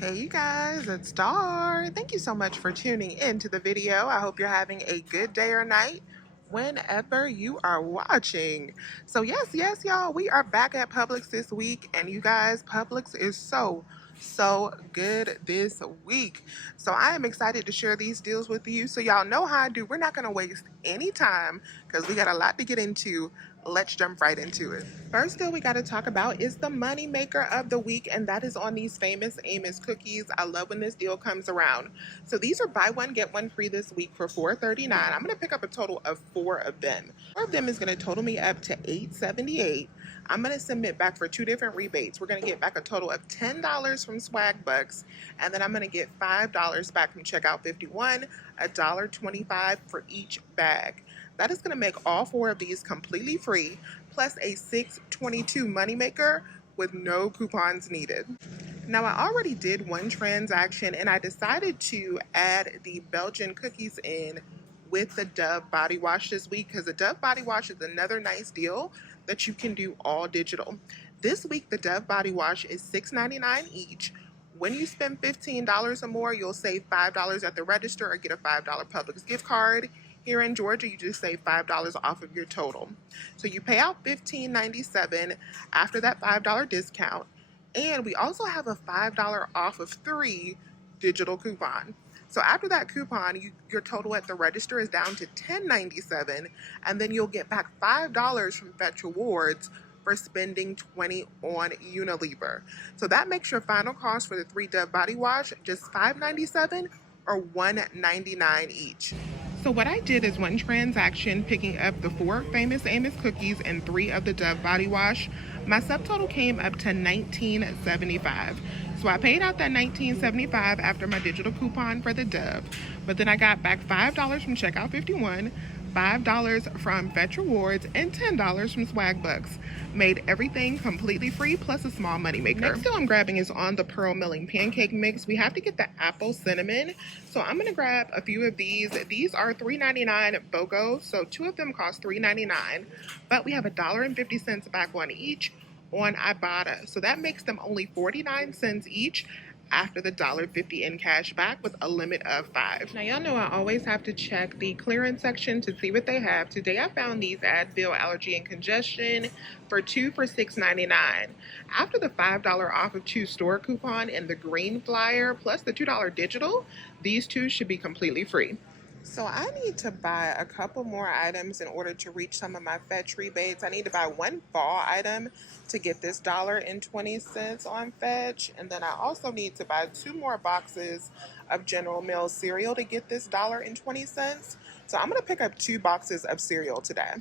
Hey you guys, it's Star. Thank you so much for tuning into the video. I hope you're having a good day or night whenever you are watching. So yes, y'all, we are back at Publix this week, and you guys, Publix is so good this week. So I am excited to share these deals with you. So y'all know how I do. We're not going to waste any time because we got a lot to get into. Let's jump right into it. First deal we got to talk about is the money maker of the week, and that is on these famous Amos cookies. I love when this deal comes around. So these are buy one get one free this week for $4.39. I'm going to pick up a total of 4 of them. 4 of them is going to total me up to $8.78. I'm going to submit back for 2 different rebates. We're going to get back a total of $10 from Swag Bucks, and then I'm going to get $5 back from Checkout 51, $1.25 for each bag. That is going to make all 4 of these completely free, plus a $6.22 moneymaker with no coupons needed. Now, I already did one transaction, and I decided to add the Belgian cookies in with the Dove body wash this week, because the Dove body wash is another nice deal that you can do all digital. This week, the Dove body wash is $6.99 each. When you spend $15 or more, you'll save $5 at the register or get a $5 Publix gift card. Here in Georgia, you just save $5 off of your total. So you pay out $15.97 after that $5 discount. And we also have a $5 off of 3 digital coupon. So after that coupon, your total at the register is down to $10.97, and then you'll get back $5 from Fetch Rewards for spending $20 on Unilever. So that makes your final cost for the 3 Dove body wash just $5.97 or $1.99 each. So what I did is one transaction picking up the 4 famous Amos cookies and 3 of the Dove body wash. My subtotal came up to $19.75. So I paid out that $19.75 after my digital coupon for the Dove, but then I got back $5 from Checkout 51, $5 from Fetch Rewards, and $10 from Swag Bucks. Made everything completely free plus a small money maker. Next deal I'm grabbing is on the Pearl Milling Pancake Mix. We have to get the apple cinnamon, so I'm going to grab a few of these. These are $3.99 BOGO, so 2 of them cost $3.99, but we have $1.50 back on each on Ibotta, so that makes them only 49 cents each after the $1.50 in cash back with a limit of 5. Now y'all know I always have to check the clearance section to see what they have. Today I found these Advil Allergy and Congestion for 2 for $6.99. After the $5 off of 2 store coupon and the green flyer plus the $2 digital, these 2 should be completely free. So I need to buy a couple more items in order to reach some of my Fetch rebates. I need to buy 1 fall item to get this $1.20 on Fetch. And then I also need to buy 2 more boxes of General Mills cereal to get this $1.20. So I'm going to pick up 2 boxes of cereal today.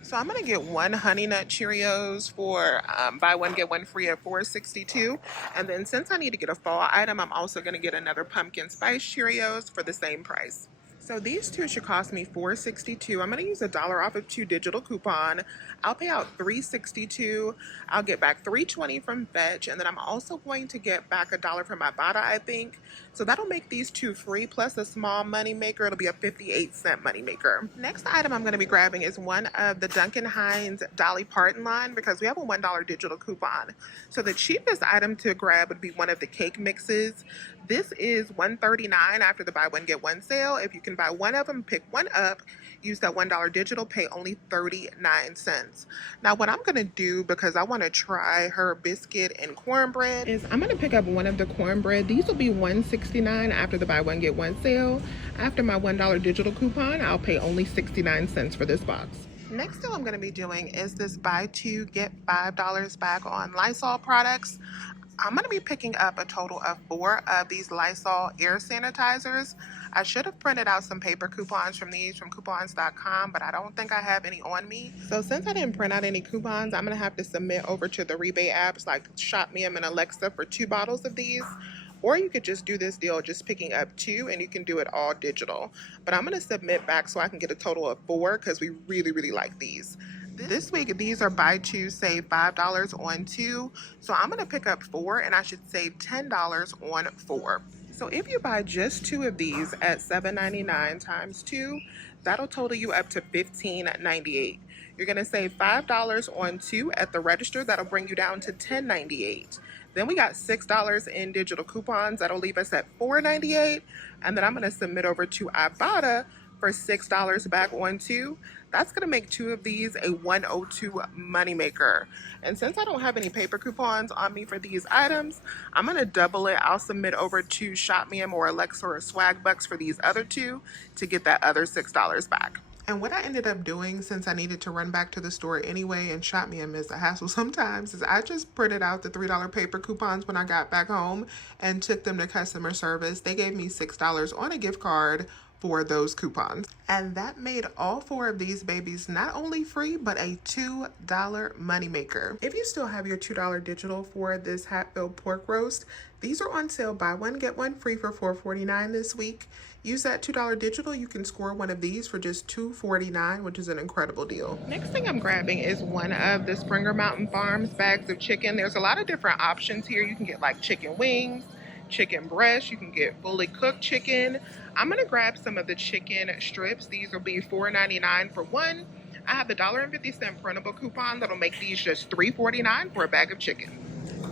So I'm going to get 1 Honey Nut Cheerios for buy one, get one free at $4.62. And then since I need to get a fall item, I'm also going to get another Pumpkin Spice Cheerios for the same price. So these 2 should cost me $4.62. I'm going to use $1 off of 2 digital coupon. I'll pay out $3.62. I'll get back $3.20 from Fetch, and then I'm also going to get back $1 from Ibotta, I think. So that'll make these 2 free, plus a small money maker. It'll be a 58-cent money maker. Next item I'm going to be grabbing is one of the Duncan Hines Dolly Parton line, because we have a $1 digital coupon. So the cheapest item to grab would be one of the cake mixes. This is $1.39 after the buy one get one sale. If you can buy 1 of them, pick 1 up, use that $1 digital, pay only 39 cents. Now what I'm going to do, because I want to try her biscuit and cornbread, is I'm going to pick up 1 of the cornbread. These will be $1.69 after the buy one get one sale. After my $1 digital coupon, I'll pay only 69 cents for this box. Next deal I'm going to be doing is this buy 2 get $5 back on Lysol products. I'm going to be picking up a total of 4 of these Lysol air sanitizers. I should have printed out some paper coupons from these from coupons.com, but I don't think I have any on me. So since I didn't print out any coupons, I'm going to have to submit over to the rebate apps like ShopMe and Alexa for 2 bottles of these. Or you could just do this deal just picking up 2, and you can do it all digital. But I'm going to submit back so I can get a total of 4 because we really like these. This week, these are buy 2, save $5 on 2. So I'm going to pick up 4, and I should save $10 on 4. So if you buy just 2 of these at $7.99 times 2, that'll total you up to $15.98. You're going to save $5 on 2 at the register. That'll bring you down to $10.98. Then we got $6 in digital coupons. That'll leave us at $4.98. And then I'm going to submit over to Ibotta for $6 back on two. That's going to make two of these a 102 moneymaker. And since I don't have any paper coupons on me for these items, I'm going to double it. I'll submit over to ShopMe or Alexa or Swag Bucks for these other two to get that other $6 back. And what I ended up doing, since I needed to run back to the store anyway, and ShopMe is a hassle sometimes, is I just printed out the $3 paper coupons when I got back home and took them to customer service. They gave me $6 on a gift card for those coupons. And that made all four of these babies not only free, but a $2 moneymaker. If you still have your $2 digital for this Hatfield pork roast, these are on sale. Buy one, get one free for $4.49 this week. Use that $2 digital. You can score one of these for just $2.49, which is an incredible deal. Next thing I'm grabbing is one of the Springer Mountain Farms bags of chicken. There's a lot of different options here. You can get like chicken wings, chicken breast, you can get fully cooked chicken. I'm gonna grab some of the chicken strips. These will be $4.99 for one. I have the $1.50 printable coupon that'll make these just $3.49 for a bag of chicken.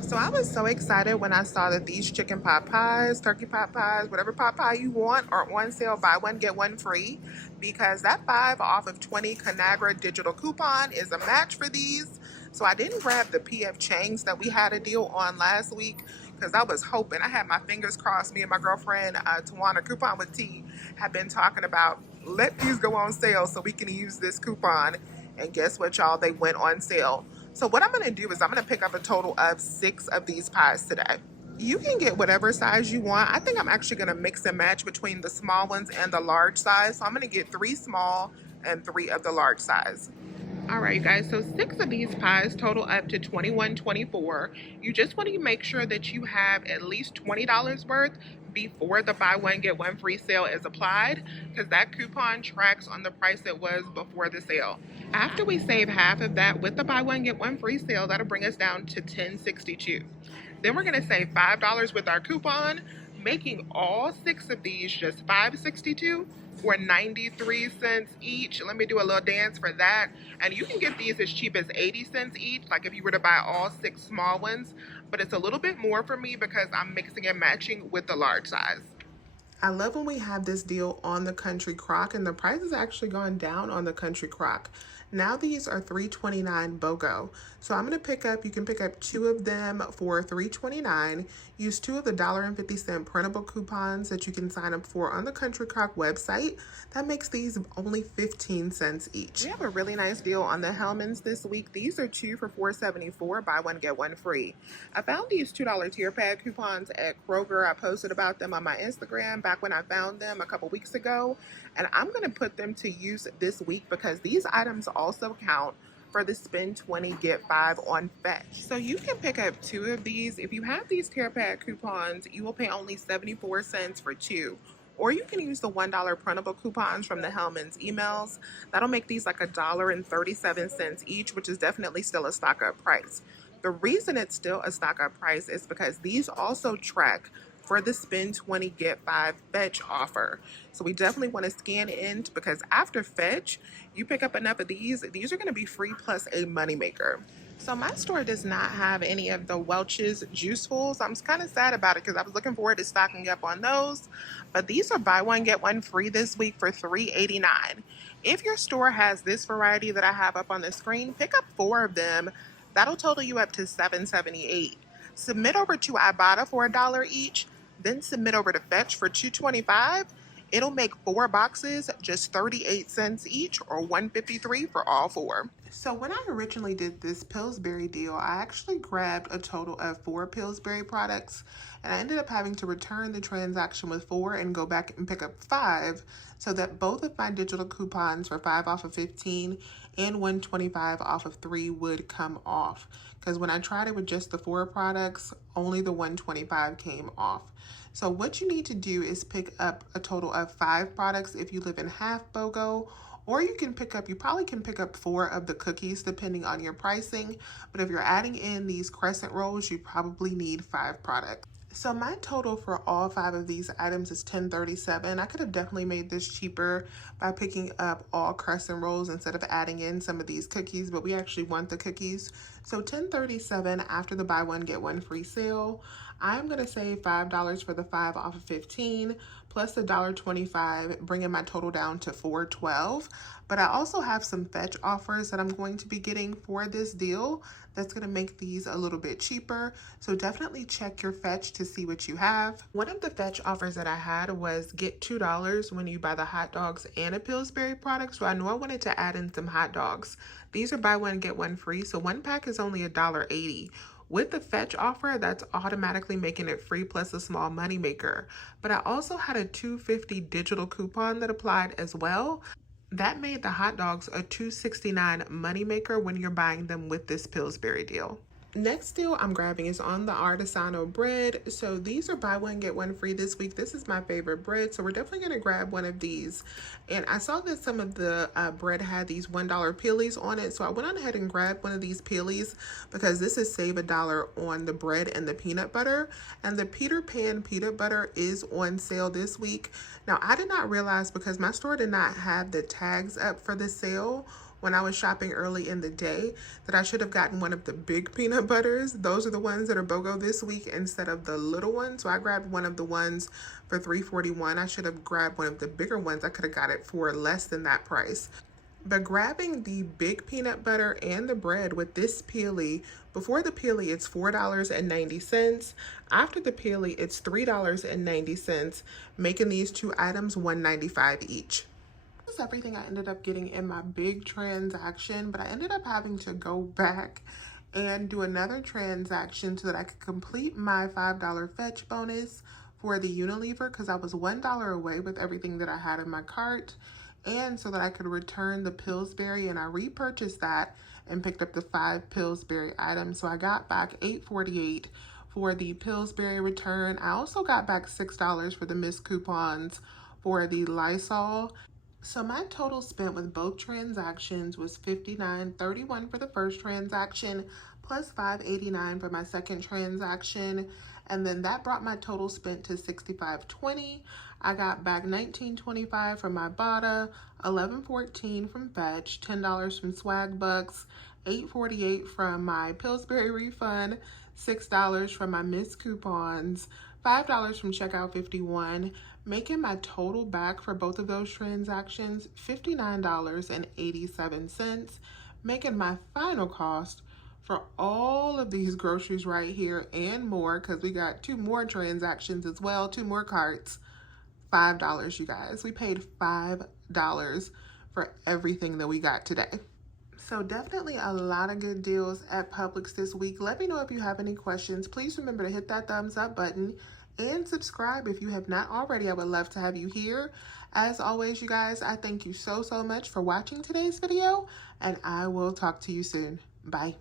So I was so excited when I saw that these chicken pot pies, turkey pot pies, whatever pot pie you want are on sale. Buy one, get one free, because that 5 off of 20 Conagra digital coupon is a match for these. So I didn't grab the PF Chang's that we had a deal on last week, because I was hoping, I had my fingers crossed. Me and my girlfriend, Tawana, Coupon with T, have been talking about, let these go on sale so we can use this coupon. And guess what, y'all? They went on sale. So what I'm going to do is I'm going to pick up a total of 6 of these pies today. You can get whatever size you want. I think I'm actually going to mix and match between the small ones and the large size. So I'm going to get 3 small and 3 of the large size. All right, you guys, so 6 of these pies total up to $21.24. You just want to make sure that you have at least $20 worth before the buy one get one free sale is applied, because that coupon tracks on the price it was before the sale. After we save half of that with the buy one get one free sale, that'll bring us down to $10.62. Then we're going to save $5 with our coupon, making all 6 of these just $5.62 or 93 cents each. Let me do a little dance for that. And you can get these as cheap as 80 cents each, like if you were to buy all 6 small ones, but it's a little bit more for me because I'm mixing and matching with the large size. I love when we have this deal on the Country Crock, and the price has actually gone down on the Country Crock. Now these are $3.29 BOGO. So I'm going to pick up, you can pick up 2 of them for $3.29. Use 2 of the $1.50 printable coupons that you can sign up for on the Country Crock website. That makes these only 15 cents each. We have a really nice deal on the Hellmann's this week. These are 2 for $4.74. Buy one, get one free. I found these $2 tier pad coupons at Kroger. I posted about them on my Instagram back when I found them a couple weeks ago. And I'm going to put them to use this week because these items also count for the spend 20 get 5 on Fetch. So you can pick up 2 of these. If you have these tear pad coupons, you will pay only 74 cents for 2. Or you can use the $1 printable coupons from the Hellmann's emails. That'll make these like $1.37 each, which is definitely still a stock up price. The reason it's still a stock up price is because these also track for the spend 20 get 5 Fetch offer. So we definitely want to scan in, because after Fetch, you pick up enough of these are going to be free plus a moneymaker. So my store does not have any of the Welch's Juicefuls. I'm kind of sad about it because I was looking forward to stocking up on those. But these are buy one get one free this week for $3.89. If your store has this variety that I have up on the screen, pick up 4 of them. That'll total you up to $7.78. Submit over to Ibotta for $1 each. Then submit over to Fetch for $2.25. It'll make 4 boxes just 38 cents each, or $1.53 for all 4. So when I originally did this Pillsbury deal, I actually grabbed a total of 4 Pillsbury products, and I ended up having to return the transaction with 4 and go back and pick up 5, so that both of my digital coupons for 5 off of 15 and $1.25 off of 3 would come off. Because when I tried it with just the 4 products, only the $1.25 came off. So what you need to do is pick up a total of 5 products if you live in half BOGO, or you probably can pick up 4 of the cookies depending on your pricing. But if you're adding in these crescent rolls, you probably need 5 products. So my total for all 5 of these items is $10.37. I could have definitely made this cheaper by picking up all crescent rolls instead of adding in some of these cookies, but we actually want the cookies. So $10.37 after the buy one get one free sale. I'm gonna save $5 for the 5 off of 15 plus the $1.25, bringing my total down to $4.12. But I also have some fetch offers that I'm going to be getting for this deal that's gonna make these a little bit cheaper. So definitely check your fetch to see what you have. One of the fetch offers that I had was get $2 when you buy the hot dogs and a Pillsbury product. So I knew I wanted to add in some hot dogs. These are buy one, get one free. So one pack is only $1.80. With the fetch offer, that's automatically making it free plus a small money maker. But I also had a $2.50 digital coupon that applied as well. That made the hot dogs a $2.69 moneymaker when you're buying them with this Pillsbury deal. Next deal I'm grabbing is on the Artisano bread. So these are buy one, get one free this week. This is my favorite bread, so we're definitely gonna grab one of these. And I saw that some of the bread had these $1 peelies on it, so I went on ahead and grabbed one of these peelies because this is save $1 on the bread and the peanut butter. And the Peter Pan peanut butter is on sale this week. Now, I did not realize because my store did not have the tags up for the sale when I was shopping early in the day that I should have gotten one of the big peanut butters. Those are the ones that are BOGO this week instead of the little ones. So I grabbed one of the ones for $3.41. I should have grabbed one of the bigger ones. I could have got it for less than that price. But grabbing the big peanut butter and the bread with this peely, before the peely it's $4.90. After the peely it's $3.90, making these two items $1.95 each. This is everything I ended up getting in my big transaction, but I ended up having to go back and do another transaction so that I could complete my $5 fetch bonus for the Unilever because I was $1 away with everything that I had in my cart, and so that I could return the Pillsbury, and I repurchased that and picked up the 5 Pillsbury items. So I got back $8.48 for the Pillsbury return. I also got back $6 for the missed coupons for the Lysol. So my total spent with both transactions was $59.31 for the first transaction plus $5.89 for my second transaction, and then that brought my total spent to $65.20. I got back $19.25 from my Bada, $11.14 from Fetch, $10 from Swag Bucks, $8.48 from my Pillsbury refund, $6 from my missed coupons, $5 from Checkout 51, making my total back for both of those transactions $59.87, making my final cost for all of these groceries right here and more, because we got 2 more transactions as well, 2 more carts, $5, you guys. We paid $5 for everything that we got today. So definitely a lot of good deals at Publix this week. Let me know if you have any questions. Please remember to hit that thumbs up button and subscribe if you have not already. I would love to have you here. As always, you guys, I thank you so much for watching today's video, and I will talk to you soon. Bye.